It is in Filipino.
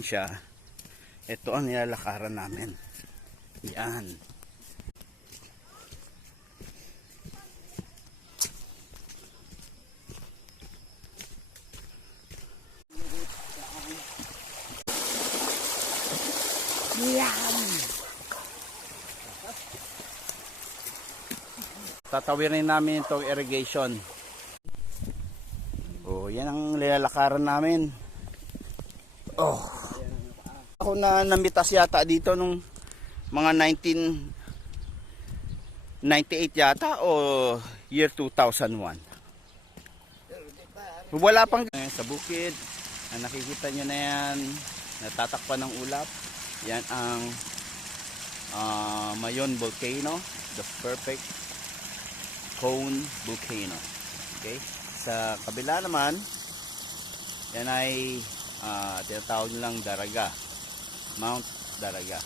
siya. Ito ang nilalakaran namin. Yan. Yan. Tatawirin namin itong irrigation. Oh, yan ang nilalakaran namin. Oh. Ako na namitas yata dito nung mga 1998 yata o year 2001. Wala pang sa bukid. Nakikita nyo na yan. Natatakpan ng ulap. Yan ang Mayon Volcano. The perfect cone volcano. Okay. Sa kabila naman, yan ay tinatawag nilang Daraga. Mount Daraga.